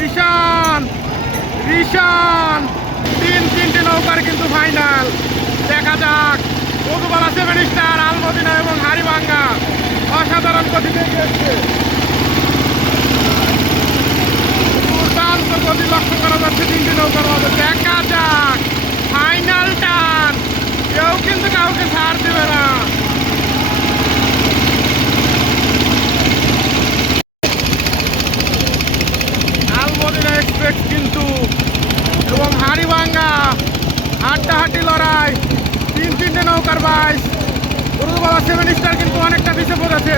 রিশান রিশান তিনটে নৌকার কিন্তু ফাইনাল। দেখা যাক মধুবালা 7 স্টার, আলমদিনা এবং হাড়িভাঙ্গা অসাধারণ গতিতে এগিয়েছে। দুর্দান্ত গতি লক্ষ্য করা যাচ্ছে তিনটি নৌকার মধ্যে। দেখা যাক ফাইনাল টান, কেউ কিন্তু কাউকে ছাড় দেবে না। আলমদিনা এক্সপ্রেস কিন্তু এবং হাড়িভাঙ্গা হাড্ডাহাড্ডি লড়াই, তিনটে নৌকার বাইশ। মধুবালা 7 স্টার কিন্তু অনেকটা পিছিয়ে পড়েছে,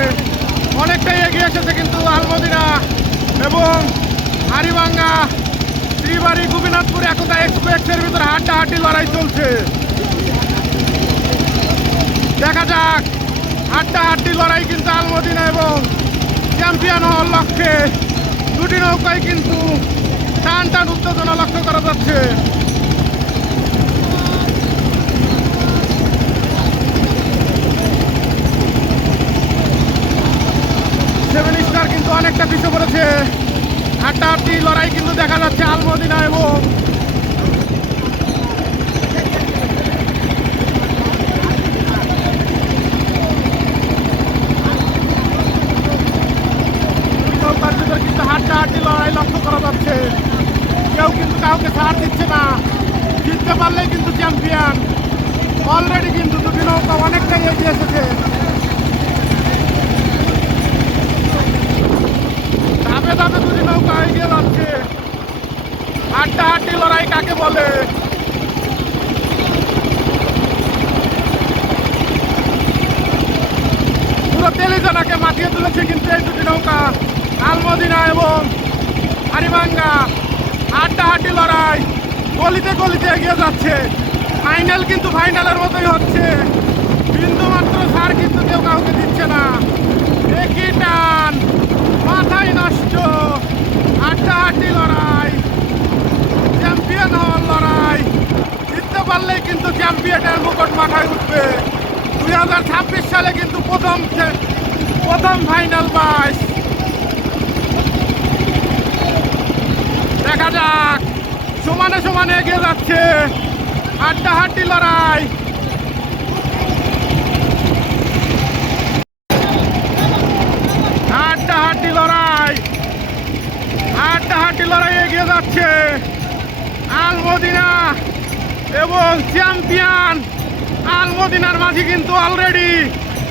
অনেকটাই এগিয়ে এসেছে কিন্তু আলমদিনা এবং হাড়িভাঙ্গা। শ্রীবাড়ি গোপীনাথপুর একতা এক্সপ্রেসের ভিতরে হাড্ডাহাড্ডি লড়াই চলছে। দেখা যাক হাড্ডাহাড্ডি লড়াই কিন্তু আলমদিনা এবং চ্যাম্পিয়ন হওয়ার লক্ষ্যে দুটি নৌকায় কিন্তু টান টান উত্তেজনা লক্ষ্য করা যাচ্ছে। সেভেন স্টার কিন্তু অনেকটা পিছিয়ে পড়েছে। হাড্ডাহাড্ডি লড়াই কিন্তু দেখা যাচ্ছে আলমদিনা এবং কিন্তু হাড্ডাহাড্ডি লড়াই লক্ষ্য করা যাচ্ছে। কেউ কিন্তু কাউকে ছাড় দিচ্ছে না, জিততে পারলেই কিন্তু চ্যাম্পিয়ন। অলরেডি কিন্তু দুটি নৌকা অনেকটাই এগিয়ে এসেছে। ধাপে ধাপে দুটি নৌকা এগিয়ে যাচ্ছে। হাড্ডাহাড্ডি লড়াই কাকে বলে? পুরো তেলেজানাকে মাতিয়ে তুলেছে কিন্তু এই দুটি নৌকা, আলমদিনা এবং হাড়িভাঙ্গা। হাড্ডাহাড্ডি লড়াই গলিতে গলিতে এগিয়ে যাচ্ছে। ফাইনাল কিন্তু ফাইনালের মতোই হচ্ছে, বিন্দু মাত্র ছাড় কিন্তু কেউ কাউকে দিচ্ছে না। একই টান, মাথায় নষ্ট। হাড্ডাহাড্ডি লড়াই, চ্যাম্পিয়ন হওয়ার লড়াই। জিততে পারলেই কিন্তু চ্যাম্পিয়নের মুকুট মাথায় উঠবে। 2026 সালে কিন্তু প্রথম ফাইনাল বাইশ। দেখা যাক সমানে সমানে এগিয়ে যাচ্ছে হাড্ডাহাড্ডি লড়াই। হাড্ডাহাড্ডি লড়াই, হাড্ডাহাড্ডি লড়াই এগিয়ে যাচ্ছে আলমদিনা এবং চ্যাম্পিয়ন। আলমদিনার মাঝি কিন্তু অলরেডি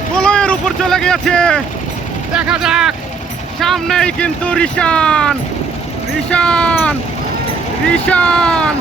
প্রলয়ের উপর চলে গিয়েছে। দেখা যাক সামনেই কিন্তু রিশান রিশান রিশান